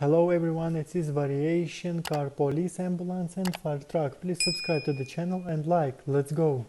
Hello everyone, it is Variation, Car Police, Ambulance and Fire Truck. Please subscribe to the channel and like. Let's go!